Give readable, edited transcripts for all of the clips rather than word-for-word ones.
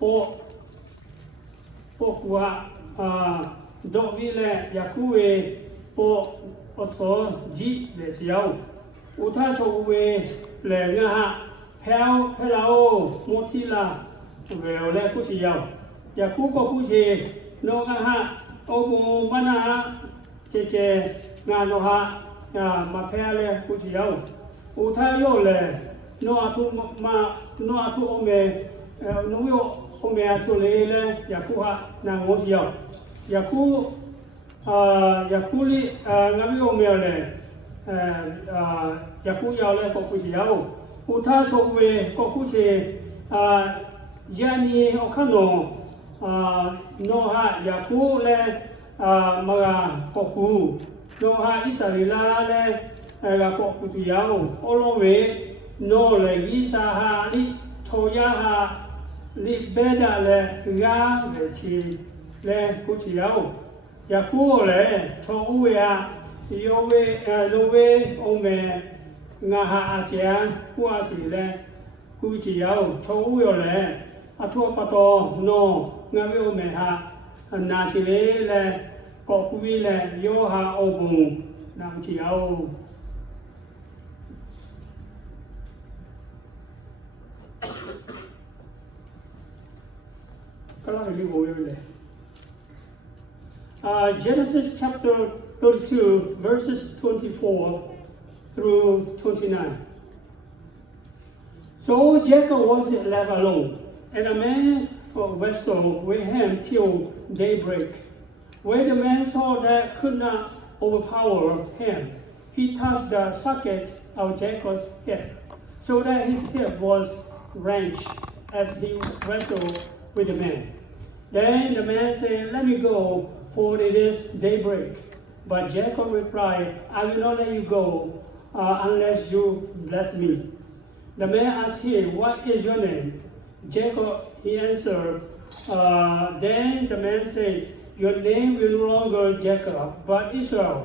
ပို့ဒေါ်ဝီလေယခုဝေပို့အစောဂျီလေစီယောဥထာချိုဝေလေငါဟဖဲလာမိုတီလာဝေလေခုစီယောယခုကခုစီနောငါအိုဘူမနာချေငါနောမဖဲလေခုစီယောဥထာယောလေနောအထုနောအထုအမေနိုယောအမေအထုလေယခုနာငိုစီယောယခုလီငါမျိုးမေလေယခုရောက်လဲကိုခုစီယောဥထာချုံဝေကိုခုချေယာနီအခနောနောဟာယခုလဲမဂကိုခုနောဟာဣသရေလလဲကိုခုတီယောအလုံးဝေနောလေဤစာဟာလိထောရဟာလိဘေဒါလေရာလေချီလေခုချီယောယခုလေထောဥဝေယောဝေလိုဝေအုံမေငါဟာအကျန်ခုအစီလေခုချီယောထောဥယောလေအထောပတော်နောငါဝေအုံမေဟာနာချီလေကောကူဝီလေယောဟာအုံဘုံနာချီယောGenesis chapter 32 verses 24 through 29. So Jacob was left alone, and a man wrestled with him till daybreak. When the man saw that could not overpower him, he touched the socket of Jacob's hip, so that his hip was wrenched as he wrestled with the man. Then the man said, "Let me go, for it is daybreak." But Jacob replied, "I will not let you go unless you bless me." The man asked him, "What is your name?" Jacob, he answered. Then the man said, "Your name will no longer Jacob, but Israel,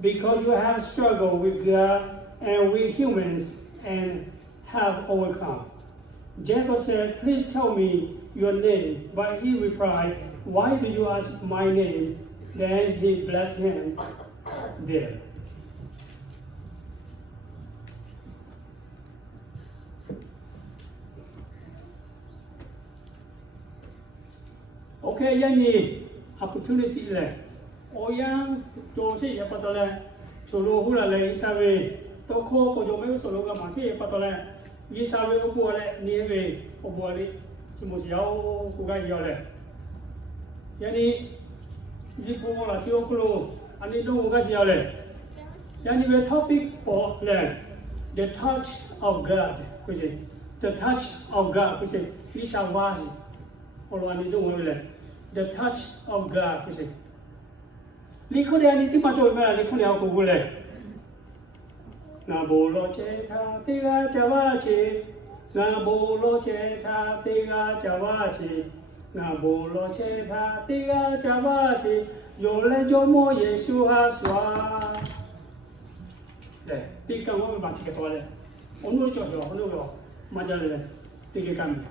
because you have struggled with God and with humans and have overcome." Jacob said, "Please tell me your name." But he replied, "Why do you ask my name?" Then he blessed him there. Okay, yani opportunity le. Oyang Josi yapatole. Solo hula le isabe. Toko ko jome solo ga masi yapatole. Isabe ko bole niwe ko bole. Sumusiao ko ga yole. Yani Jipo la sioklo ani do ga yole. Yani the topic for the touch of God, which is the touch of God, which is Isawasi. Olo ani do wole. The touch of God, which is Likole ani ti ma jo me likole ko wole. Na bolo che tha ti ga jawa che na bolo che tha ti ga jawa che na bolo che tha ti ga jawa che yo le jo mo Yesu ha swa le ti ka mo ba ti ka to le onu jo ma ja le ti ke kam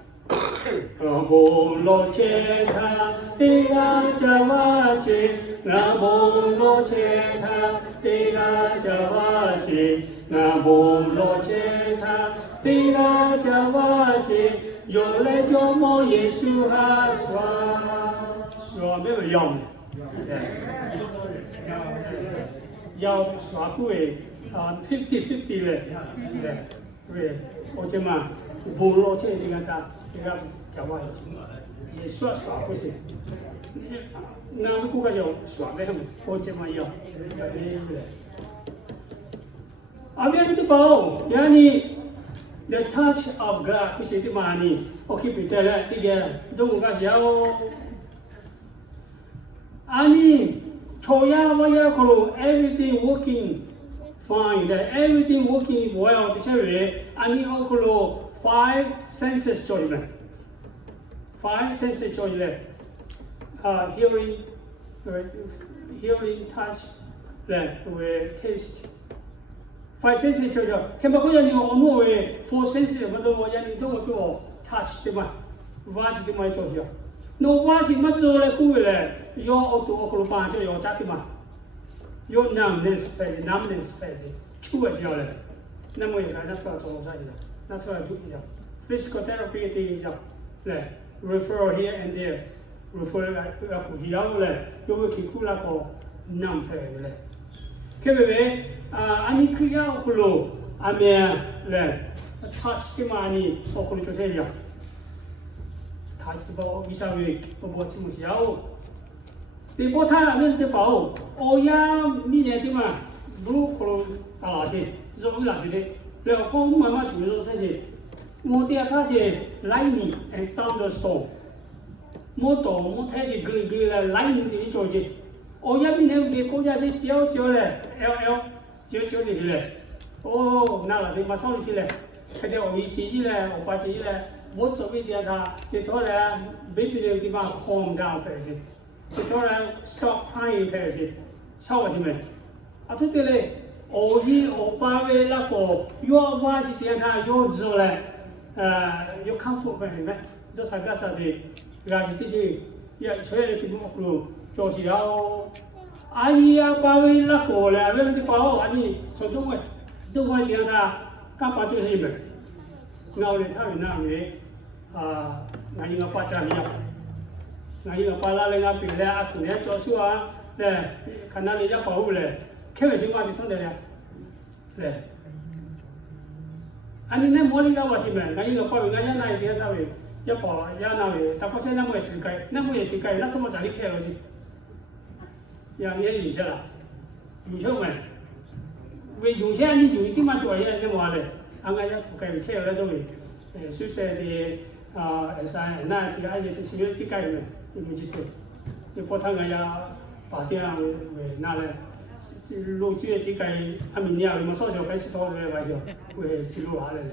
na bolo che tha ti ga jawa che na bolo che tha ti ga jawa che na bolo che tha ti ga jawa che yo le jo mo Yesu ha swa me yong yao swa ku 50-50 le o che ma bolo che ti ga ta ti ga jawa ye swa ku se na ku ga yo swa me o che ma yo Avian to bow, Yani, the touch of God, which is the money, okay, we tell that together, don't got yao. Ani, Toya, Waya, everything working fine, everything working well, Ani, Okolo, 5 senses joyment. 5 senses joyment. Hearing, touch, taste. 5 senses ကြောင့်ခင်ဗျာကိုရနေအောင်လို့4 senses မလို့ရနေတော့ကို touch တယ်မှာ Vasi di mai chosia. No vasi macho le kuile yo auto okolo pa cho yo chati ma. Yo numbness phase. Chu a yo le. Namo ya na sa cho sa ya. Na sa ju ya. Physical therapy ti ya. Le refer here and there. Refer la ku ya le. Yo ki ku la ko nam phe le. Ke be ani kriya okolo ame le touch ti ma ni okolo cho se ya.他这个为啥会不吃不消？对不？他那这包，哦呀，明年的嘛，不可能打哪些，肉哪些的，然后慢慢就是这些，我的他是 lightning and thunderstorm，我到我睇是个 lightning 的做的，哦呀，明年的国家是叫嘞 ，L 叫的嘞，哦，那了的马上去嘞，他叫我一记嘞，我把记嘞。我作为点他，就突然 baby 的地方 calm down 开始，就突然 stop crying 开始，少个什么？啊，对的嘞，我爸为那个要发是点他要做嘞，要康复开始没？就啥个啥子，然后就是也出来的情况不就是要，阿姨呀，爸为那个嘞，为了包阿姨从东会都会点他，干巴就是什么？我的他们那里。ngaji ngapa cari ya, ngaji ngapa lah lenga pilih aku ni Joshua le, karena dia bau le, kau sih mati tu le, ani ni moli dah wasi men, ngaji ngapa ngaji naik dia tahu, ya bau ya naik, tapi saya nak mui sikai, nak semua cari kau je, yang ni有些啦，有些men，为有些你有一点嘛做嘢你话咧，俺家出街去了都会，宿舍的。那第二个就是这个人，你们就是，你把他们呀把这样拿来，录这个阿明呀，我们少小开始讨论来着，会记录下来的。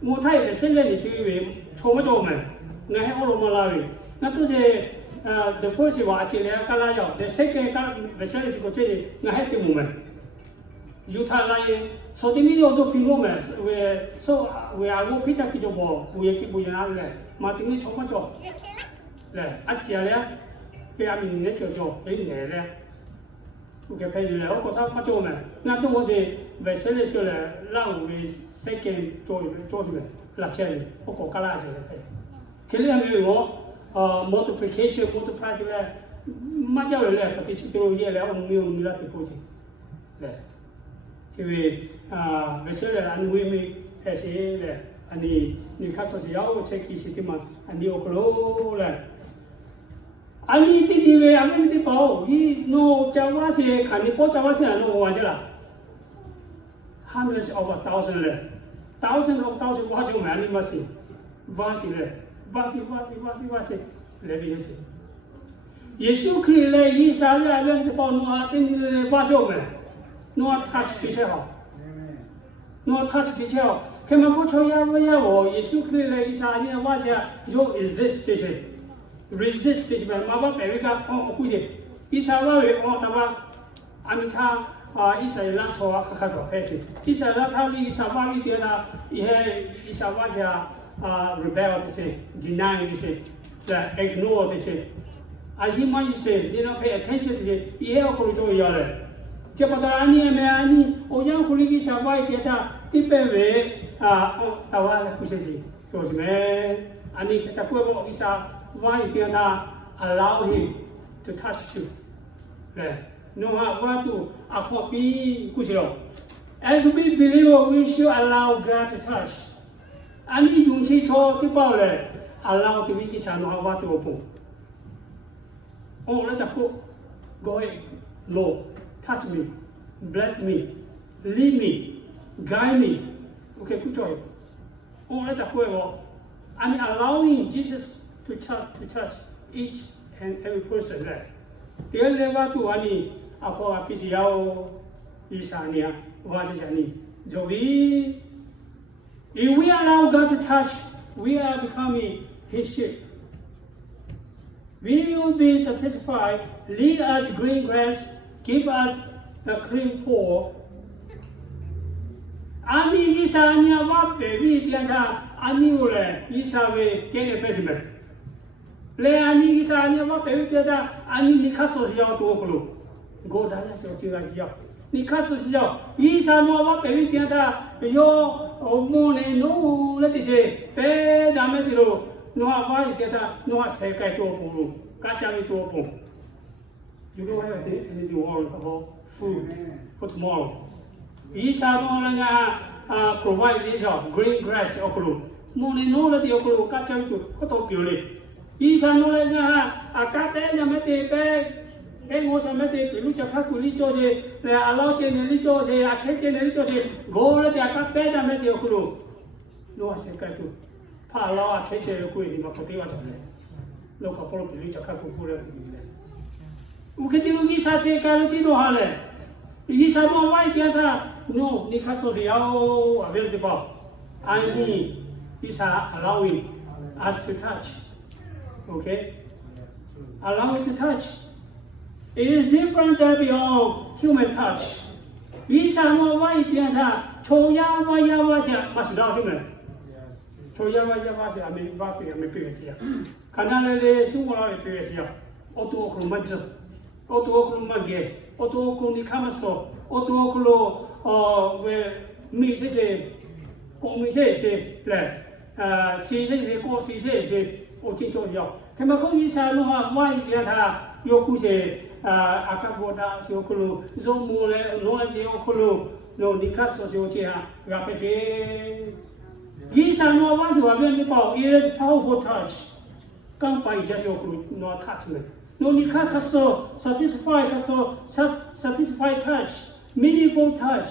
我他也现在你去为错不着门，我还奥罗马拉维，那都是the first 话这里干啦要 ，the second 干 the second 是个这里，我还对我们，有他那些。所以你要做评论嘛，为我非常比较薄，不一样嘞，嘛听你错不着，嘞，接嘞，给阿明年就给年嘞，我给陪你嘞，我觉得不做嘛，那都我是为生的时候嘞，让为second 做什么，6,000，我国家啦就来陪，佢呢係我multiplication multiply 咧，乜嘢咧，佢哋知道嘢咧，我冇啦，啲鋪子，嘞。因为没事了，俺为没开始了，你看说是要这其实的嘛，你有个路了，你弟弟为俺们的包，你弄家娃些，看你包家娃些，弄完去了，hundreds of thousands 了，thousands of thousands 我就买你嘛是，哇是了，哇是，来这些，耶稣可以来以色列人的包弄啊，等你来发就买。no touch 的最好 ，no touch 的最好。他们不抽烟不烟我，耶稣可以来一下，你挖下就 resist 这些 ，resist 这些，妈妈白一个哦，估计一下挖为哦，他妈阿米他一下让抽啊，看多开心，一下让他一下挖一点啦，一下挖下rebel 这些 ，deny 这些，对 ，ignore 这些，he might say you don't pay attention 这些，也要考虑做要嘞。这不达你没你，我讲苦力的小白给他，你别为台湾的不是的，做什么？你给他过过一下，万一给他 allow him to touch you， 对，侬哈我都copy 不是咯 ？As we believe, we should allow God to touch。你勇气错的包嘞 ，allow 对一下侬哈我都不。那就go ahead Lord。Touch me, bless me, lead me, guide me. Okay, good job. I'm allowing Jesus to touch each and every person there. Dia lewat tu ani apa api siau isania wajahnya. Jadi, if we allow God to touch, we are becoming His sheep. We will be satisfied. Lead us green grass.Give us the clean pool. Ani isanya wape vi tiada ani ule isawe kene pesime. le ani sa ni wa pe te da ani ni kha so ya to ko lo go da ya so ti ga ya ni kha so ya yi sa no wa pe te da yo o mo ne no le ti se pe da me ti lo no wa te da no se kai to ko lo ka cha mi to ko you don't have anything to worry about food for tomorrow yi sa no la provide this green grass o ko lo mo ne no le ti o ko lo ka cha mi to ko to pyo le yi sa no le a ka te na me te pe cái ngô sao mấy thì lúc cho khách quý cho gì là alo trên này cho gì khách trên này cho gì gỗ là thì các bé đã mấy thì cũng đủ nó sẽ cái tu pha lo khách trên quý thì mà có tiêu cho này lúc có lúc quý cho khách quý là u cái điều gì sao sẽ cái lúc chỉ đồ hal này gì sao mà vay kia ta no ni khách số gì ao à bên thì bảo anh đi gì sao allowing us to touch okay allow it to touch. It is different than beyond human touch. 以上我外一点他抽呀哇呀哇下，马是道什么？抽呀哇呀哇下，没哇别没别些。看他那里生活那里别些，我多可能蛮子，我多可能蛮给，我多可能你看么说，我多可能为米这些，公米这些来，西这些过西这些，我最重要。他们讲以上的话，外一点他有故事。akagoda si okulu zomule no si okulu no nikaso si otia rapese yisa no wa si wa bien ni pao it is powerful touch kan pai just okulu no touch me no nikaso satisfy touch meaningful touch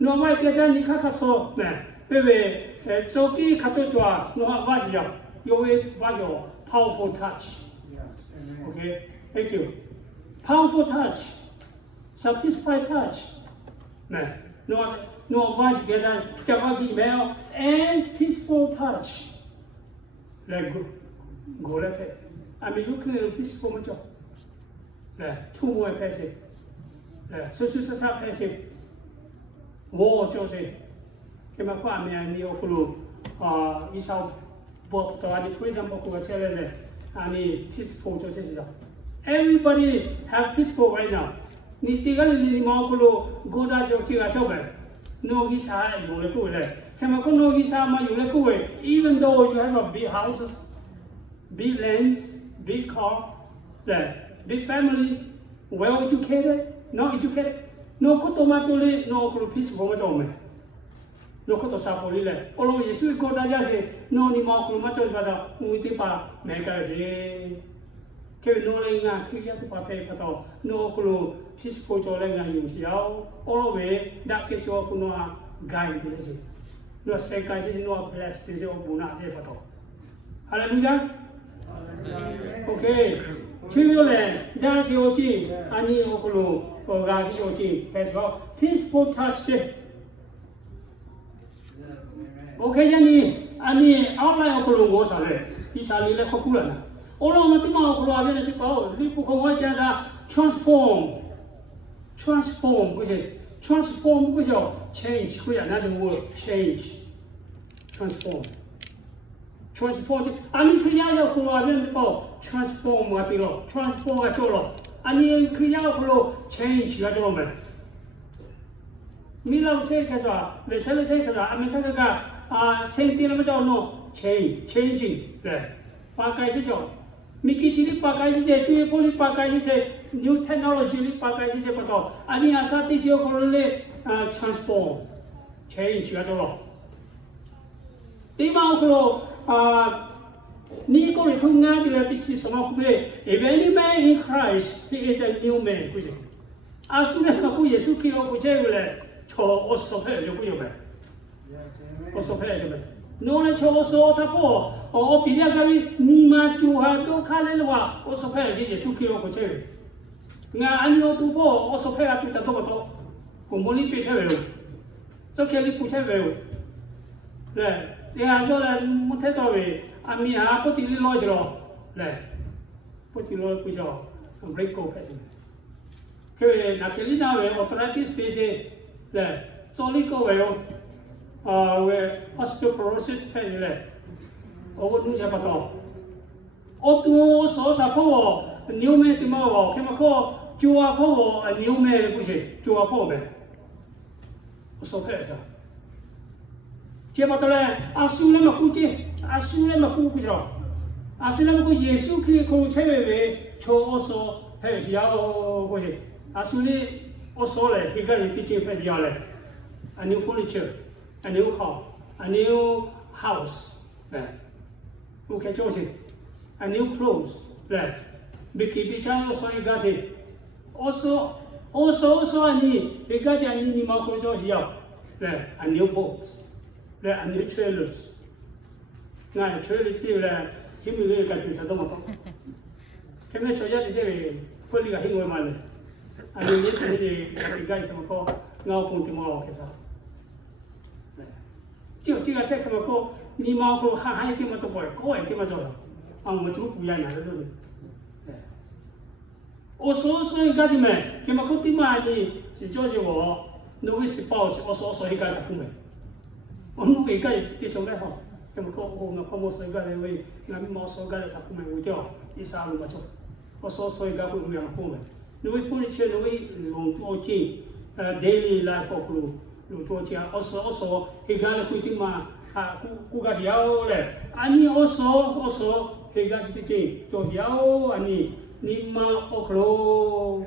no wa ke da nikaso me bebe zoki kato jwa no wa si ya yo we wa yo powerful touch okay. Thank you. Powerful touch, satisfied touch. No advice together, Javadi mail, and peaceful touch. Like go like that. I mean, look at the peaceful much. Two more passive. So passive. War Joseph. Came up with me and the Okulu. Is how both the freedom of the and peaceful Joseph. Everybody have peaceful right now. Ni tiga ni mau kalau goda jauh tiga coba. No gisa you le kuwe. Kama ko no gisa ma you le kuwe. Even though you have a big houses, big lands, big car, big family, well educated, not educated. No ko to ma to le no ko peaceful ma jauh me. No ko to sa poli le. Olo Yesu goda jase no ni mau ko ma jauh pada umiti pa mereka je. Kevin no lenga kaya tu pakai patau no kalau peaceful jola lenga yung siau all way dak kesio kuno guide tu je no sekai je no bless je buna je patau hallelujah okay chilo le dah sioji ani okolo oga sioji peaceful touch je okay yani ani outline okolo go sale isali le kokula all of the people transform, which is change, which another word, change, transform. I mean, transform what you know, transform what you know. I mean, change what you know. Mila take as well, the cell take as well. I mean, same thing, no changing. Pakai sesuatu. Miki cili pakai sih, cuci poli pakai sih, new technology li pakai sih betul. Ani asal ti sih kalau le transform, change ya jolo. Di mana kalau ni kalau itu nggak dilihat ti semua kue. If any man in Christ, he is a new man. Kuci. Asalnya aku Yesus kira kuci boleh, coba osopel je kuci boleh. Osopel je boleh. Nona cho so ta po o piria gawi ni ma chu ha to khale lwa o so phe ji Yesu kiro ko che nga ani o tu po o so phe a tu ta to to ko moli pe che ve so ke li pu che ve le ya so la mo the to ve a mi ha po ti li lo jro le po ti lo ku jo break ko phe ke na ke li na ve authorities stage le so li ko ve where osteoporosis pen le over nu ja pato 어떤 소사포 뉴메 디마고 케마코 조아포 뉴메 구시 조아포메 소페자 제바들에 아술레마 꾸지 아술레마 꾸구죠 아술레마 꾸 예수 그리스도 체외에 저어서 해야오 구시 아술리 어서래 그가 이제 해야래 a new furniture a new car a new house 네 오케이 좋지 a new clothes 네 비키비창 어서 이가세 어서 아니 이가지 아니 니마 고조지야 네 a new boats 네 a new trailers 나 트레일러 집에 힘을 가지고 자동차 그러면 저자 이제 폴리가 힘을 많이 아니 이제 이가지 뭐 ngao cùng tìm mò cái sao chiếc cái mà cô đi mò cô hai cái mà tôi gọi có ai cái mà rồi ông mà chú cũng dài này rồi ô số cái gì mà cái mà cô tìm mà đi chỉ cho gì वो nuôi sĩ bảo ô số cái cái cũng vậy ông nuôi cái thì trong đấy họ cái mà cô ông nó không mua số cái này vì làm mua số cái là cũng mình tiêu đi sao mà cho ô số cái cũng vậy cũng vậy nuôi furniture nuôi lồng ô chi daily life of lu to chia also higala kuitima kuga yao le ani also higa siti to yao ani nimma oklo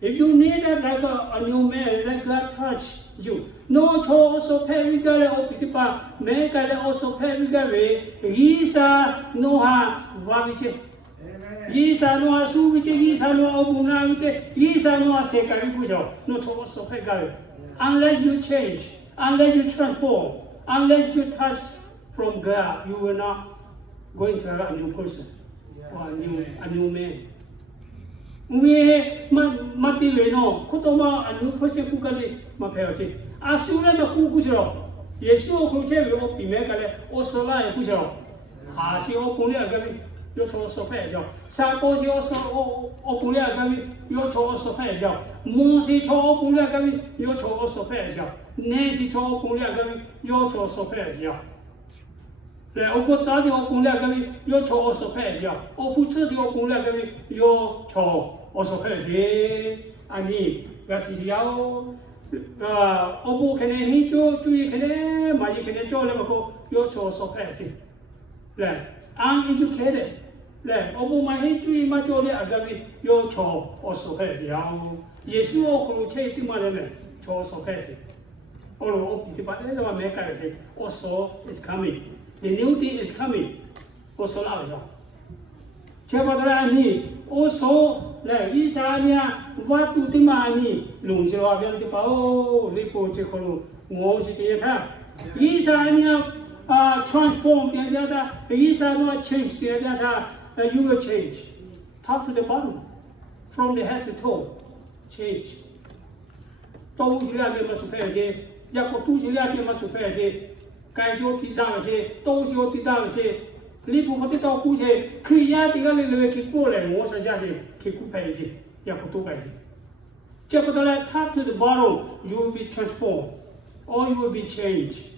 if you need that like a new man like God touch you no to also pay vigale opitipa me kale also pay vigale isa no ha vaviche Isa no asubiche, Isa no obunaviche, Isa no asekari kujo, no to also pegare. Unless you change, unless you transform, unless you touch from God, you will not going to have a new person or a new man. We matileno, kutoma a new person kukali mapeoti. Asura na kukujo, Yesu kuche lo pimekale, osola kujo. Asi opuni agami.有错所配叫，三波有所我不了个有错所配叫，母是错不了个有错所配叫，男是错不了个有错所配叫，来我国家的我不了个有错所配叫，我不吃的我不了个有错所配叫，安尼个是要我不可能去做，注意可能买可能做了么个有错所配是，来。uneducated 咧，我冇買起注意乜做啲阿個要錯我所配嘅有，耶穌我佢車點乜咧？錯所配嘅，我啲把咧話咩解嘅？我所 is coming，the new thing is coming，我所鬧咗。這把得啦你，我所咧以前呢，我都點乜你，龍就話俾你哋講，你過這個路，我是點睇？以前呢？transform the other, these are not change the other, you will change. Top to the bottom, from the head to toe, change. 都是两边嘛是配些，要个都是两边嘛是配些，该说抵挡些，都是我抵挡些，你不可得到顾些，可以呀，这个你去过来，我是家些，去顾配些，要个都配些。结果到了 top to the bottom, you will be transformed, or you will be changed.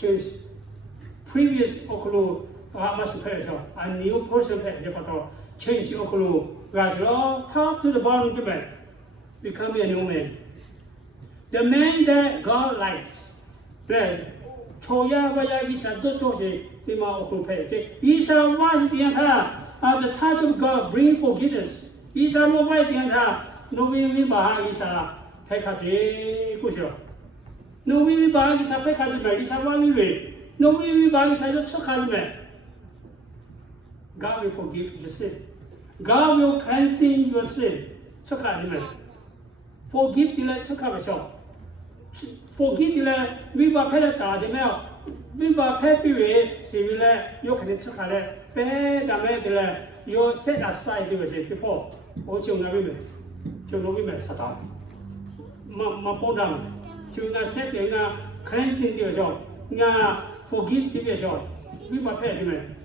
Change previous okulu must pay a new person pay change okulu right top to the bottom of man become a new man. The man that God likes. Then choya vaya isa do choje tima okulu pay. Isa was the the touch of God bring forgiveness. Isa no vai the no we ba isa pay kasi kusho. No we buy is a pack as a bag, is a one way. No we buy is a so called man. God will forgive your sin. God will cleanse your sin. So called man. Forgive the let so called shop. Forgive the let we buy pellet the mail. We buy peppy way, see we let you can so called it. Bear the man the let you set aside the before. Or children women. Children women sat down. Ma podam. Children set the cleansing the job. Nga forgive the job. We buy peppy man.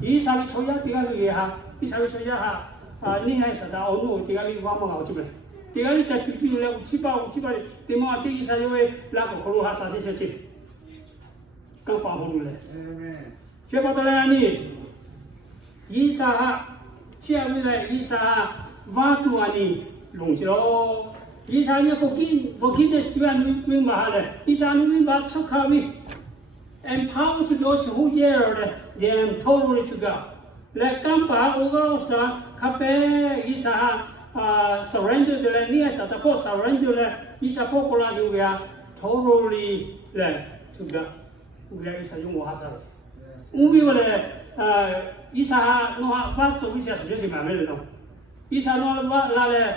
以前你抽一點解你嘢下？以前你抽一下呢係實在我都點解你話冇咬住咩？點解你就最主要咧七八點解即以前因為那個可能下三四隻，更放好了咧。这把他来呢，伊莎哈，下面来伊莎哈，瓦图安尼弄起喽。伊莎呢，福建的西安明白了，伊莎明白出卡米。Empower to those who hear them totally to God. Let kampa uga usa kape isa surrender the ni asa tapo surrender le isa pokola juga totally le to God. Uga isa yung wahasa. Uwi wale isa no va so isa so jesi mamel no. Isa no va la le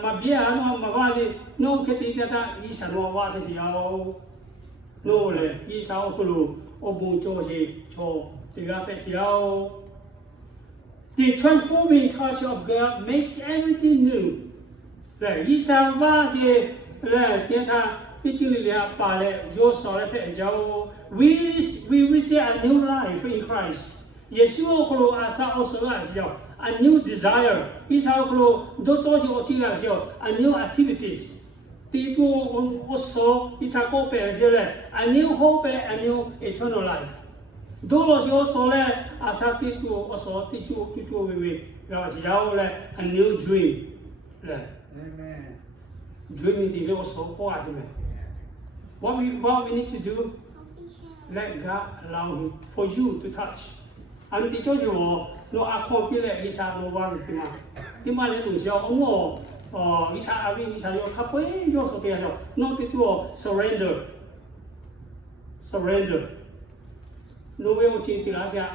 mabia no mavali no keti ta isa no wa sa siao. No le isa okulu obun josi cho tiga pe siao. The transforming touch of God makes everything new. Le isa va si le tiata pichuli le pa le yo so le pe jao. We receive a new life in Christ. Yeshua okulu asa osola jao. A new desire. Isa okulu do josi otiga jao. A new activities. Titu also isa kope jele a new hope, a new eternal life. Dolos yo sole asa titu also titu we a new dream. Amen. Dreaming the also what we need to do, let God allow him for you to touch. And the judge no accompli isa no worry tima le lu xiao isa avi isa yo kapoi yo so te no te tuo surrender no we o chi ti la sia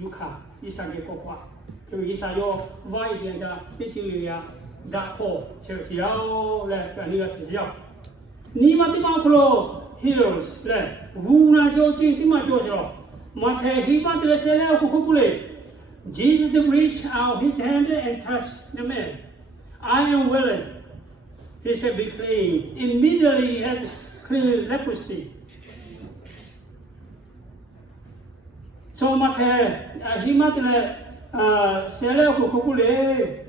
yuka isa ge ko kwa ke isa yo vai de ja piti le ya da po che xiao le ka ni ga si xiao ni ma ti ma klo heroes le wu na xiao chi ti ma jo xiao ma the hi ma de se le ko ko le Jesus reached out his hand and touched the man. I am willing. He said, be clean. Immediately he had clean leprosy. So he matele sele kukule.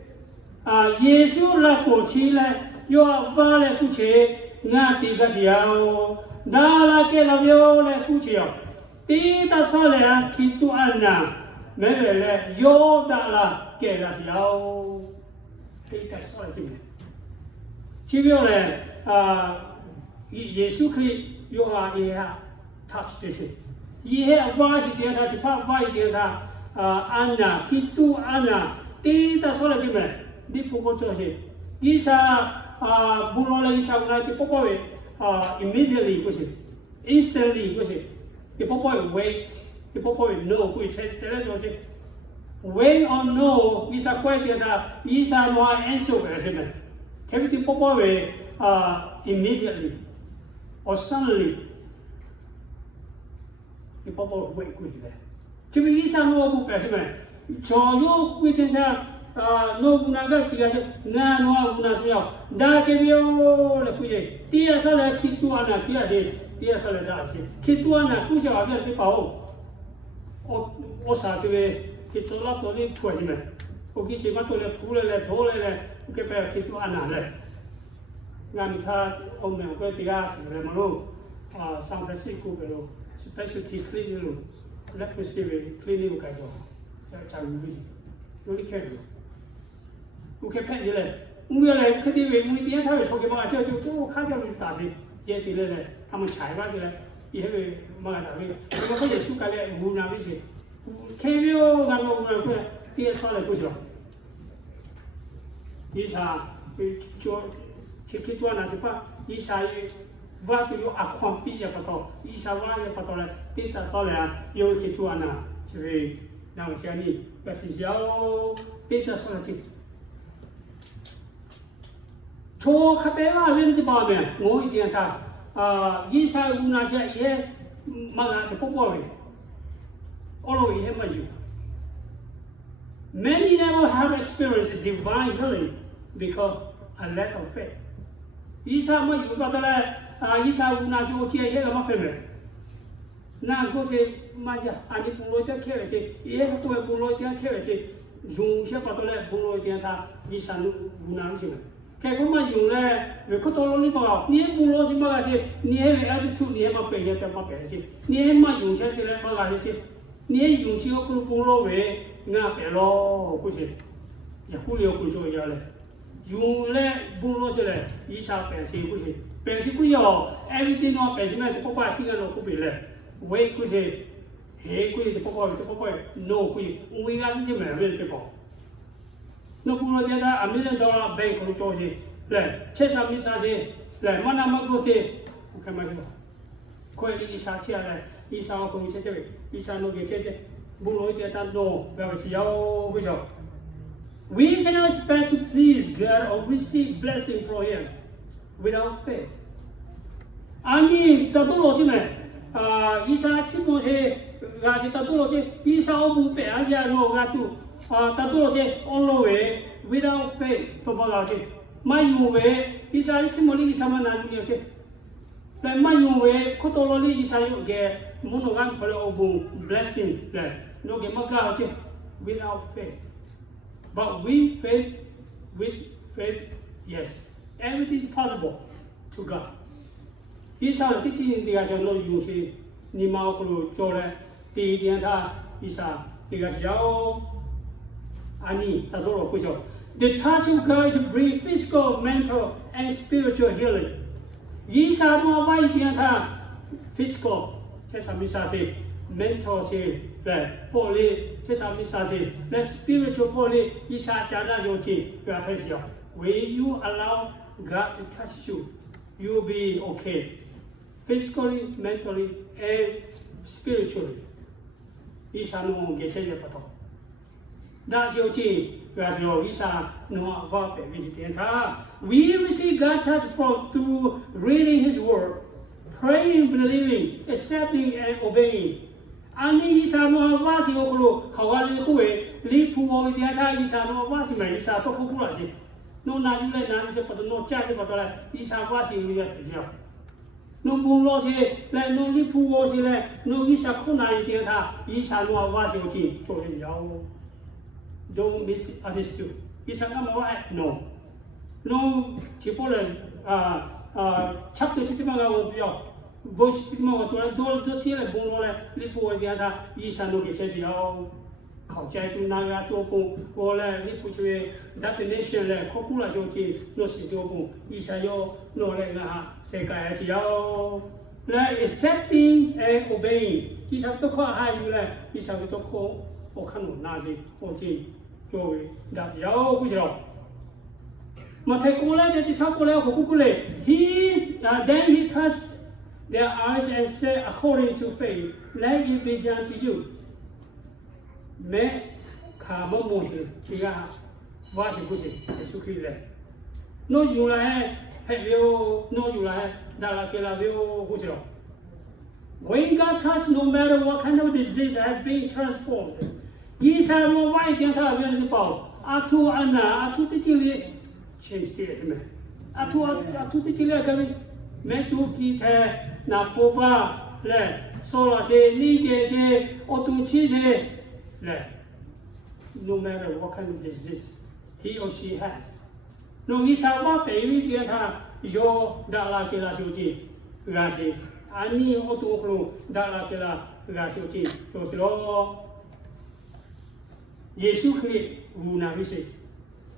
Yesu la kochile yo vale kuche nga tiga siao. Dala ke la yo le kuchio. Tita sale kitu anna. Mele yo dala ke la siao. That's what I think. 只不过呢，耶稣可以用也touch 这些，也挖一点他，就怕挖一点他安呐，基督安呐，第他说了什么？你不过这些，伊莎不罗了伊莎那就不过为immediately 不是 ，instantly 不是，你不过为 wait， 你不过为 no 会成谁来做这？ Wait or no, isa kwete ta isa no answer everything. Everything popo we immediately or suddenly. The popo wait good there. Tibi isa no bu everything. So yo kwete ta no bunaga tiga na no buna tuya. Da ke bio le kuye. Tia sala kitu ana tia sala da se. Kitu ana kuja abia ti pao. O sa tibe 去做那做的拖起来，我给起码做了铺了嘞，拖了嘞，我给别人去做安那嘞。俺他我们个地下室嘞嘛喽，上班辛苦个喽 ，specialty cleaning 喽 ，electricity cleaning 个做，在屋里，有的开的，我开拍的嘞，我原来肯定为每天他会说给嘛，就看掉就打的，也的嘞，他们拆吧的嘞，也会嘛打的，我们也修改嘞，无那没事。 KBO 간거 보면 그 뒤에 살에 보시오. 이사 저 티켓도 하나 봐. 이사의 와도 아ኳ피야 파토. 이사와야 파토라. 티타 살에 요 티켓도 하나. 저기 나오시니 가시죠. 티타 살에 저 카페가 왠지 봐면 뭐 이게 다 이사 우나시아 예 막아 뽀뽀해. All we have you. Many never have experienced divine healing because a lack of faith. Isa ma yu ba tala isa una so che ye ga ma phe me. Na ko se ma ja ani pu lo ta khe che ye ko pu lo ta khe che yu she ba tala pu lo ta ta isa nu una che me. Ke ko ma yu le ko to lo ni ba ni pu lo si ma ga che ni he a tu ni he ma pe ye ta ma pe che. Ni he ma yu she te le ma ga che 你用些个不老为俺别了，不是，也不了不做要嘞，用嘞不老起来，一下变成不是，变成不要，everything 喏变成那就不管时间喏不变嘞，为不是，嘿贵就不管，no 贵，为俺是买回来的包，那不老叫他阿米人到了bank 里做些，来，切啥米啥些，来，嘛那么个些，我看嘛去吧。快点一下起来，一下我切切，一下弄给切切，不容易点他弄，不要是要不着。We cannot expect to please God or receive blessing from Him without faith. 你得到了进来，一下起步去，还是得到了去，一下我不白下弄个都，得到了去 on the way without faith 都不搞去，没有为，一下你起步你一下嘛难做去。来，嘛用为可多罗里伊啥有个，莫弄俺回来我不 blessing 来，弄个么搞去 without faith, but with faith, yes, everything is possible to God. 伊啥的第一点就弄用些，你毛不如做嘞，第一点他伊啥，这个是要，你达到了不少。The touch of God to bring physical, mental, and spiritual healing. 伊啥么话一点他 physical 这啥米啥子 mental 是来玻璃这啥米啥子来 spiritual 玻璃伊啥加那有钱不要太小 when you allow God to touch you you'll be okay physically mentally and spiritually 伊啥弄给谁也不同那有钱然后伊啥弄话别一点他 We receive God's touch from through reading His Word, praying, believing, accepting, and obeying. 伊啥么话是我可好啊？你各位，你普我一点他伊啥么话是买伊啥都可不了是，侬拿出来拿些不得，侬加些不得来，伊啥话是有点是啊。侬不老些来，侬你普我些来，侬伊啥可拿一点他，伊啥么话是有钱做的了。Don't misunderstood. 伊啥么话 no. 侬只不能chapter 是点个我不要 verse 点我多起来帮我嘞，你不会点他医生都给写是要考在都那个多工，我嘞你不去 definition 嘞，考古了就去落实多工，医生要落来个哈，世界还是要来 accepting and obeying， 医生都靠还有嘞，医生都靠我看我那些我去作为那要不知道。Matthew 过来的第三过来我过来 then he touched their eyes and said according to faith let it be done to you 没看不摸是这个话是不是也是可以的诺用来配了诺用来打了给了了不知道 When God touched no matter what kind of disease has been transformed 医生我外点他原来报阿图安娜阿图的经历change 的咩？tout的这个个没做其他那波巴来，说了些你这些我都去些来 ，no matter what kind of disease he or she has，侬伊啥话别人给他有达拉给他手机，那是你我都可能达拉给他手机，就是咯，耶稣可以无奈于谁？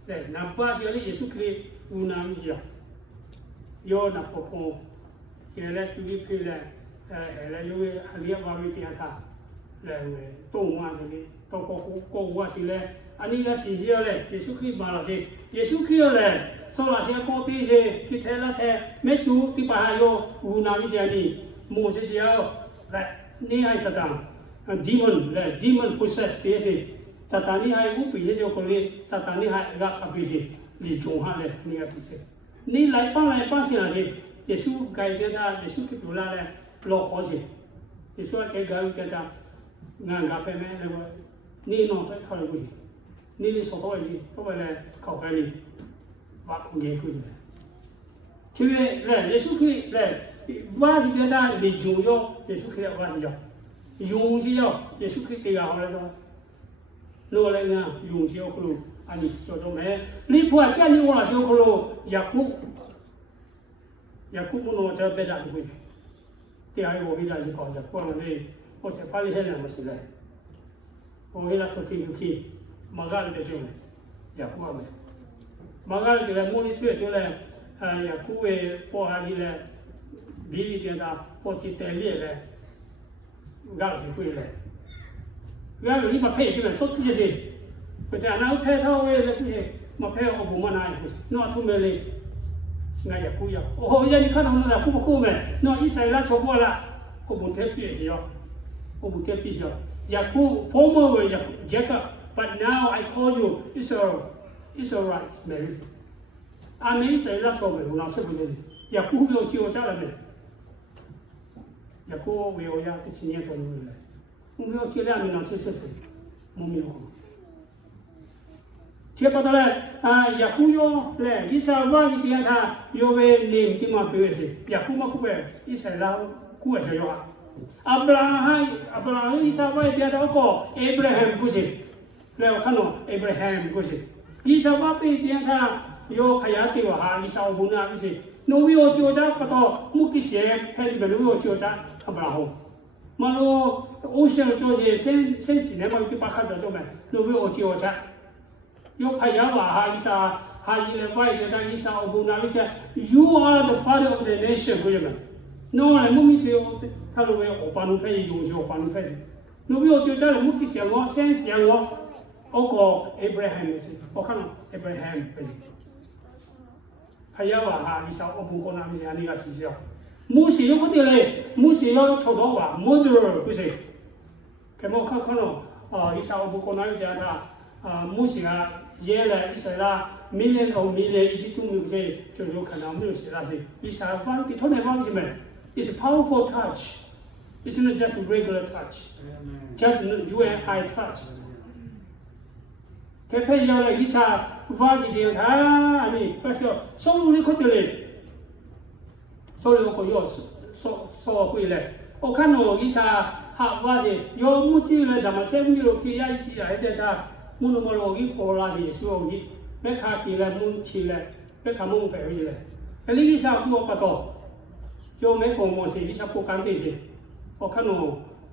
对，那巴西里耶稣可以无奈于谁？有那不空，现在注意配来，来有个还列外面点他，来为动物啊这里，到国物啊去来，你个信息嘞，耶稣可以把那些，耶稣可以嘞，说那些高低些，去睇那睇，没做第八有无奈于谁哩？莫些时候来，你还是当，demon 来 demon possess 这些。撒旦你还无比的就可能，撒旦你还个卡比些，你中下来那个事情，你来帮去那些，耶稣改变他，耶稣给不拉来老好些，耶稣给他，俺个拍卖那个，你弄在讨论过，你说多少钱，多少来考看你，挖空间过来，因为来耶稣给来，挖是给他你重要，耶稣给他挖是要，用是要，耶稣给给好来着。罗来呢，用些可能你做做咩？你不啊，家里我那些可能雅库不能在别地方，第二个我回来就搞着，过了呢，我才把你那两个事来， Pohela koki magal de jome yakuwa me magal de la moni tue de la yakuwe po ali la bibi de da po ti te li le gal ti kwe le gal ni ma pe ti me so ti je pe ta na pe tha we le ma pe o bu ma na no tu me le nga yakuya o ya ni kana na ku ku me no isai la cho po la ko bu te pi si yo ko bu te pi si yo Yaku former way Jacob, but now I call you Israelites, Mary. I may say that's all we not saying. Yaku will chill Jalaman. Yaku will ya the senior to you. We will chill them in our sister. Mumio. Chepatale, Yakuyo, Lisa, why you get your way name Timothy, Yakuma Kupe, Israel, Kuajoa. Abraham Isa wa dia da ko Abraham kusi le khano Abraham kusi Isa wa pe dia tha yo khaya ti wa ha Isa wa buna kusi no wi o jo ja pa to mu ki se phe di lo o jo ja Abraham ma lo ocean jo je sen si ne ma ki pa kha da jo me no wi o jo ja yo khaya wa ha Isa ha yi le wa dia da Isa wa buna wi you are the father of the nation ko ye no le mu mi se o他认为我帮你配用就帮你配，如果我就在目的想我先想我个 Abraham 是，我看到 Abraham 配，还有话哈，你说我不过那么样，你个是叫，冇事有嗰啲咧，冇事有臭到话 murder 不是，咁我看到你说我不过那么样他冇事啊，耶咧，你说啦，million or million 一直都冇事，就有可能冇事啦是，你说放啲拖嚟放啲咩？ It's a powerful touch. It's not just a regular touch. Just you and I touch. 佢譬如有嚟，其實話是點睇？你不是收入你佢哋嚟，收入佢有收貴咧。我看到其實話是有冇知咧，但係生意落去一啲嚟嘅，但冇冇落去破爛嘅收入，咩卡幾咧冇錢咧，咩卡冇俾佢咧。誒呢啲時候我不多。 就美国模式，你想不干这些，我看到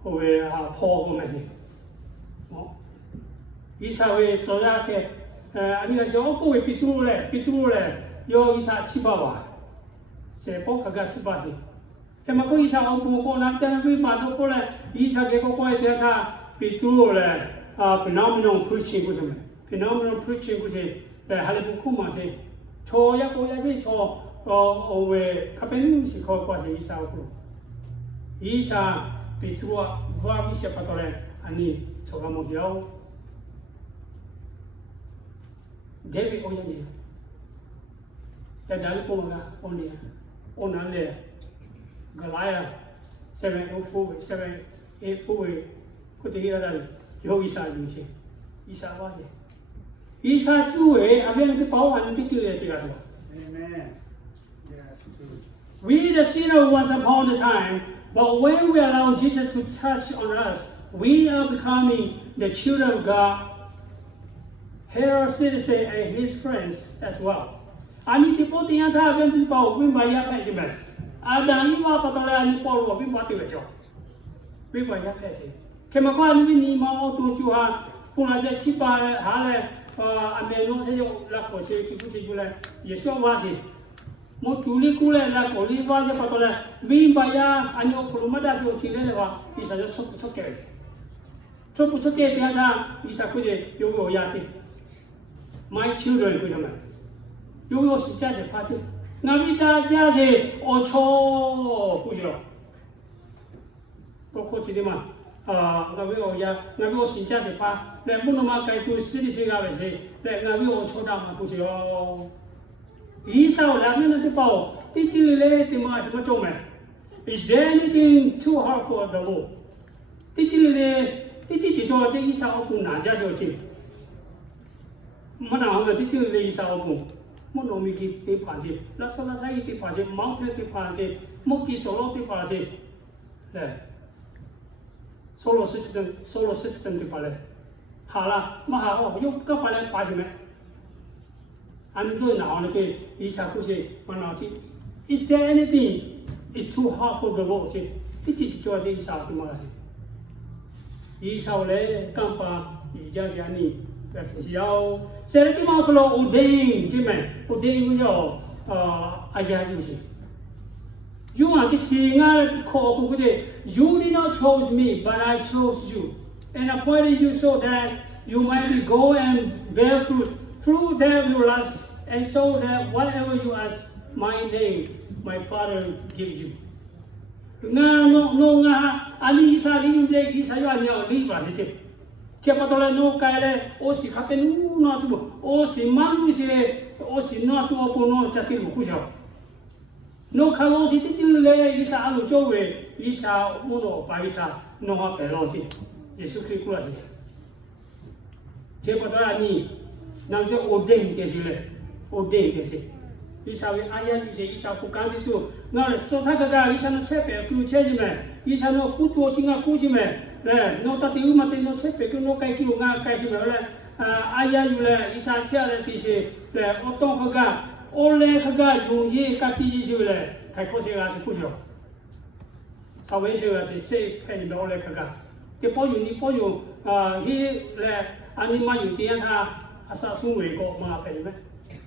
会破过那些，伊才会做下去，你看像我各位比如嘞，有伊才7、8万，这包个7、8千，那么可以像我不过那等会把都过来，伊才给我过来点他比如嘞phenomenal preaching 不是么 ？phenomenal preaching 不是，还是不空嘛是，错一个也是错。 왜 카페님시 거기까지 이사하고 이사 비트와 부하기 시작하더래 아니 저가 뭐지요 데뷔 오연이야 대단히 보면가 오니야 오늘래 갈라야 704 784 그때 이라다니 여기 이사하지 이사와지 이사 주에 아베한테 바오 안 되길래 되가서 아멘 We the sinner once upon a time, but when we allow Jesus to touch on us, we are becoming the children of God, her citizen and His friends as well. Ani tipo tiang tha ven ti pao vin ba ya phe ji me. Adam yi ma pa ta la ni po lo vin ba ti we jo. Vin ba ya phe ji. Ke ma kwa ni ni ma o tu ju ha pu la se chi pa ha le a me no se yo la ko se ki pu se ju le ye so wa si. Mo chuli kule la ko li ba je pa to la vin ba ya anyo ko ma da jo chi le ba ni sa jo chok ke. Chok pu chok ke tiang tha ni sa ku je yo yo ya ti. My children 为什么？有有是家些发展，俺们家些我操，不行，包括这些嘛，俺们我是家些发，来不能嘛该做事的些个为些，来俺们我操他嘛不行。以上两面的包，第几类的嘛什么做没 ？Is there anything too hard for the Lord？ 第几类第几做这以上我不难家就进。 mana hanga ti le isa opu mono mi ki te phase la sala sai ti phase mountain ti phase moki solo ti phase le solo system ti phale hala maha o yo ka phale pa jme an do na on ke isa ku se mana ti is there anything it's too hard for the Lord ti ti jo je isa ti ma Isaule, Campa, Jajani, that's Yao. Seratimacolo, Odain, Jimmy, Odain, Ayajusi. You are the singer called with it. You did not choose me, but I chose you. And appointed you so that you might go and bear fruit. Fruit that will last, and so that whatever you ask, my name, my Father gives you. No, Ali Isa Limble, Isaya, Liva, Chapatola no Kale, Osi Capenu, not to Osi Manuise, Osi not to open no Chatilu Kuja. No Kalosi Titile, Isa Alujoe, Isa Uno, Paisa, no Hapelosi, Jesu Christ. Chapatola ni, now the ordained Kesile, ordained Kesi. Isa Ayan is Isa Pukandi too. Now, Sotaka, Isa no Chepe, Kucheme, Isa no Kutu, Chinga Kujime, no Tatiuma, no Chepe, no Kaikuna, Kajima, Ayayula, Isa Charity, the Otokaga, Ole Kaga, Yuji, Kati, Taikosi as a Kujo. Salvation as a safe pen, Ole Kaga. The Poyu, he Anima Yudiana, Assassin, go Mapayme.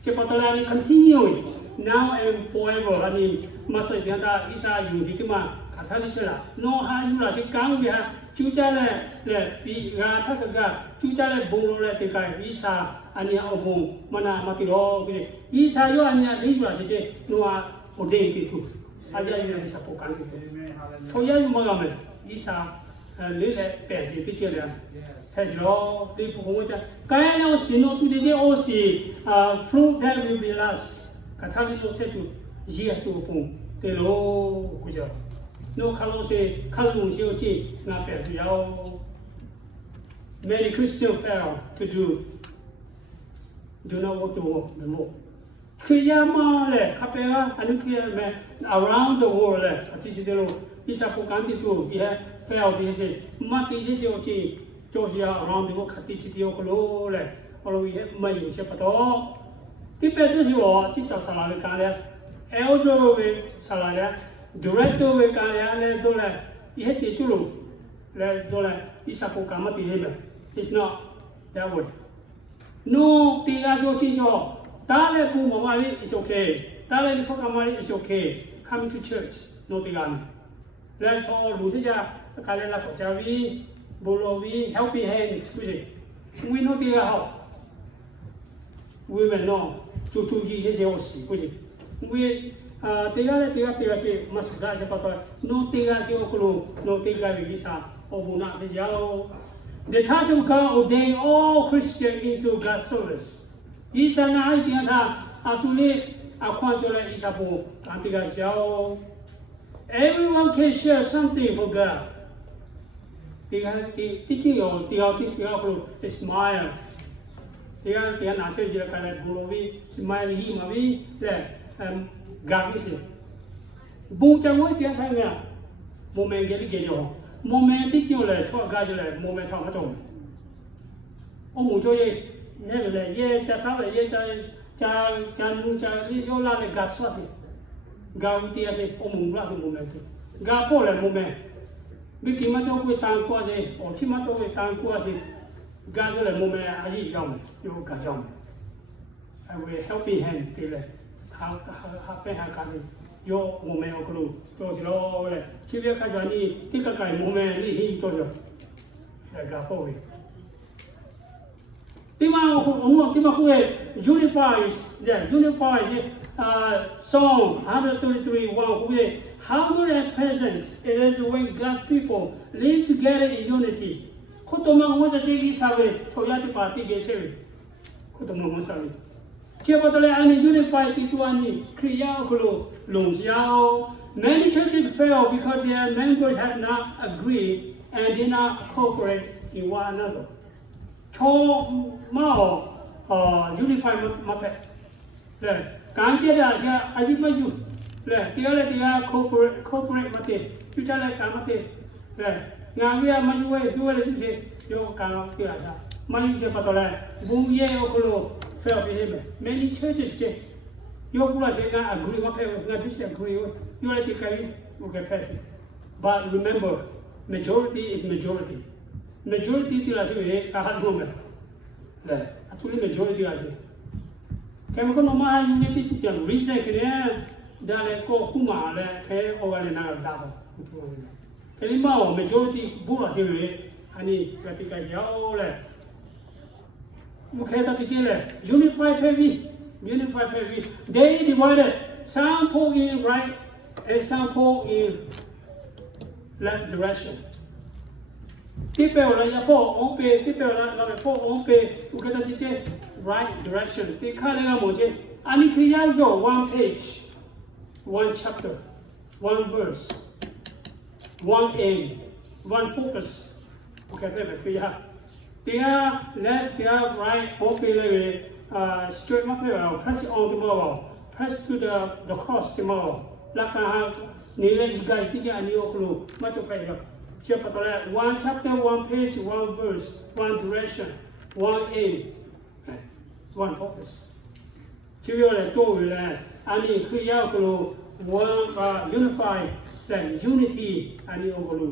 Chapatolani continuing now and forever. I mean, Master Janta Isa Yujitima, Catalichela. No Hayula, Gambia, Chujale, Takaga, Chujale Bolo, the guy, Isa, Ania Obo, Mana Matiro, Isa, Yoania Libra, Noah, Odate too. Ajay is a Pokanti. Toya Mogamed, Isa, Lille, Pet, the teacher. Hello, the Pomoja. Kayano Sino to the OC, fruit that will be last. Catalino said to Zia to Pum, the low Kuja. No Kalose, Kalun Siochi, Napet, many Christians fail to do not want to walk the law. Kiyama, Capella, and around the world, Patisilo, Isapocanti too, he had failed, he said, Mati Siochi. Georgia around the world, Catitio Colole, or we have Mayu Shepato. The Petrus, you are teacher Salaricalia, elder with Salaria, director with Galia, Dola, yet the Tulu, Dola, Isapokamati. It's not that way. No, the Asio Chicho, Dale Bumamari is okay, Dale Pokamari is okay, coming to church, no the gun. Let's all Lucia, Kalela Kochavi. Bolovi, helping hands, we know the how. We will know to years old. We they are say, must die about no Tegasio, no Tegavisa, or Bunat Yellow. The touch of God ordained all Christians into God's service. Is an idea that Asuli, Aquantola Isapo, Antigas Yao. Everyone can share something for God. The teaching of theology is smile. They are not saying that kind of glory, smile, he may be garnish. Bujaway, the other moment get you. Moment teaching like talk gradually, moment of home. Oh, Joy, never, yeah, just how a year, Yola, got swatty. Gavity as a home moment. Gapola moment. Biki macho with Tanquazi or Chimato with Tanquazi, Gazel and Mome Aji Jom, you Gajom. And we helping hands still. How can your Mome or Clue, George Law, Chivia Kajani, Tikakai Mome, he told you. Gapovi. Tima unifies Psalm 133 1. How good and pleasant it is when God's people live together in unity. Kotoma was a JD Sabe, Toyati Party Geshe. Kotoma Mosavi. Chepatale and unified Tituani, Kriyakulo, Lungiao. Many churches fail because their members have not agreed and did not cooperate in one another. Cho Mao unified Mapet. Can't get Asia, I did my you. They are corporate mate, you tell like Kamate. Now we are my way, do it, you say, you cannot hear that. Money Patola, Bouye Okolo, fair behavior. Many churches check. Your Kula say, I agree with not disagree with you, let it carry, you get paid. But remember, majority is majority. majority တိလာရှိရအဟာလို့မယ်လေအထူးလေး majority လာရှိကဲမကောမunity ချင် reset ခရဲဒါလည်းကိုခုမှလည်းခဲ over လည်းနာတာတော့ကဲဒီမှာ majority ဘူးလာရှိရအနိပြတိကရောက်လေမခဲတာတိကျလေ unified heavy they divided some pull in right and some pull in left direction people like for on pay people like for on pay to get the right direction they call it moje ani kriya yo one page one chapter one verse one aim one focus okay baby kriya they are left they are right on pay like straight up press on tomorrow press to the cross tomorrow like nile you guys think ani oklo mato pay one chapter, one page, one verse, one direction, one aim, one focus. Children told that any Kriya one unified, then unity, any Ogulu.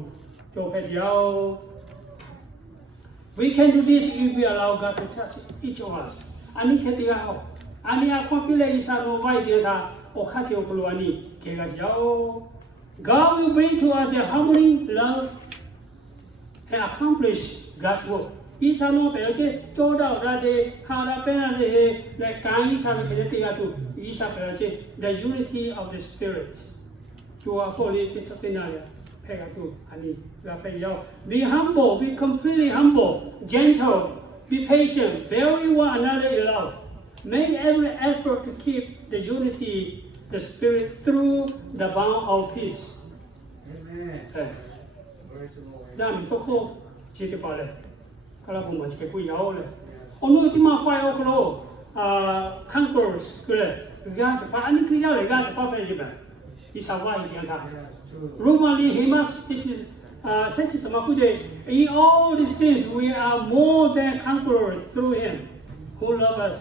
We can do this if we allow God to touch each of us. Ani Ketiao, Ani Aquapilla is a Novida or Kasi Ogulu Ani Kegajao. God will bring to us a harmony, love, and accomplish God's work. Isa no peche, toda raje, hara peche, like kai isa peche to isa peche, the unity of the spirit. To our holy disciplinaria, pega to ani rapeo. Be humble, be completely humble, gentle, be patient, bearing one another in love. Make every effort to keep the unity, the spirit through the bond of peace. Amen. Dam toko chite pale kala buma chike ku yao le onu ti ma fa yo klo conquerors kle gas pa ani kriya le gas pa pe jiba isa wa yi ta romally he must this is such as ma ku de in all these things we are more than conquerors through him who loves us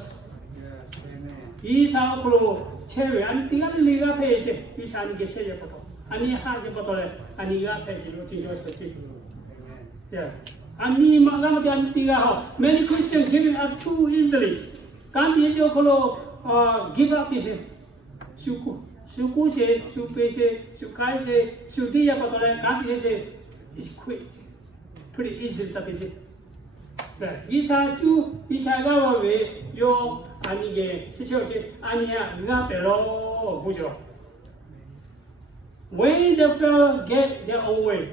isa klo cheri ani ti ga le ga pe che isa ni ge che ye pa ani ha je pa to le ani ga pe je lo tin jo so ti yeah ani ma ga ma ti ti ga ha many Christians giving up too easily kan ti jo ko lo give up ti se su ku se su pe se su kai se su ti ya pa to le kan ti se is quit pretty easy ta ti se ba isa ga wa we yo ani ge se che ani ya ga pe lo bu jo when the fellow get their own way,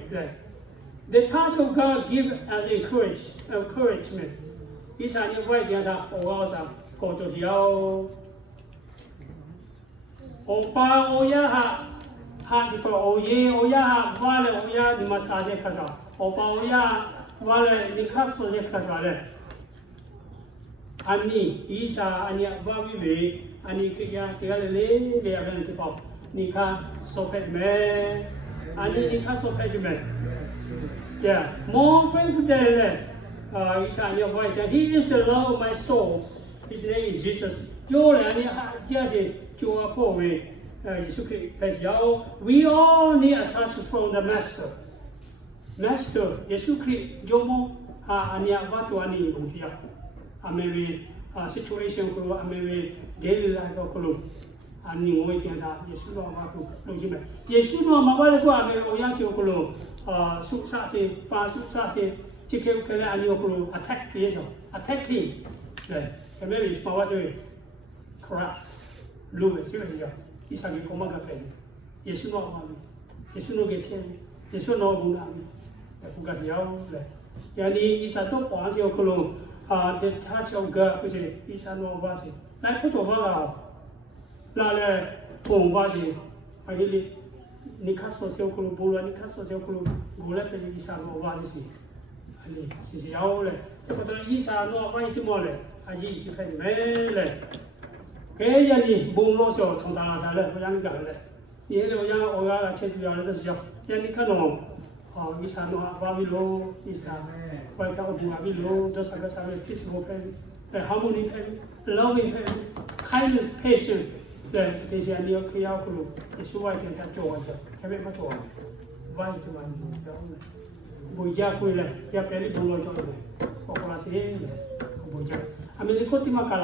the touch of God gives as encouragement. It's an invite that also go to the Opa Oya ha for Oya Vale Oya the massage kasa. Opa Oya Vale the castle kasa. Ani Isa Ania Babi Ani Kia Tiale the people. Nika sopet me, ani nika sopet me. Yeah, more faithful than is on your voice. He is the love of my soul. His name is Jesus. Yo, ani just Joa Poe, we all need a touch from the Master. Master, Yesukri, Jomo, Ania Vatu Ani Mufia. I may situation, I may daily life of Kulu. Ani ngoi tiang ta Yesu lo ma ku lo ji me Yesu lo ma ba le ku a me o yang chi ko lo su sa se pa su sa se chi ke ke le ani ko lo attack ye so attacking le ke me ri ma wa so corrupt lu me si me ya isa ni ko ma ka pe Yesu lo ma me Yesu lo ke che Yesu lo bu na me ku ka ya le ya ni isa to pa si ko lo the touch of God ku se isa lo ba se lai pho cho ba la la le phong ba ji ai li ni kha so se ko bu la ni kha so se ko bu la pe ji sa mo ba ji si ani si yao le te pa ta yi sa no ba yi ti mo le a ji si phe me le ke ya ni bu lo so chong da la sa le ho yang ga le ye le ho yang o ga la che tu ya le de si ya ni kha no yi sa no ba bi lo yi sa ba ta ko bu ga bi lo de sa ga sa le peaceful pe harmony pe loving pe kindness patience 对，这些你要可以要不，你是外边在做一下，前面没做，外头嘛，然后呢， boja kuila ya peli bolo cholo ko kola se boja ameli ko tima kala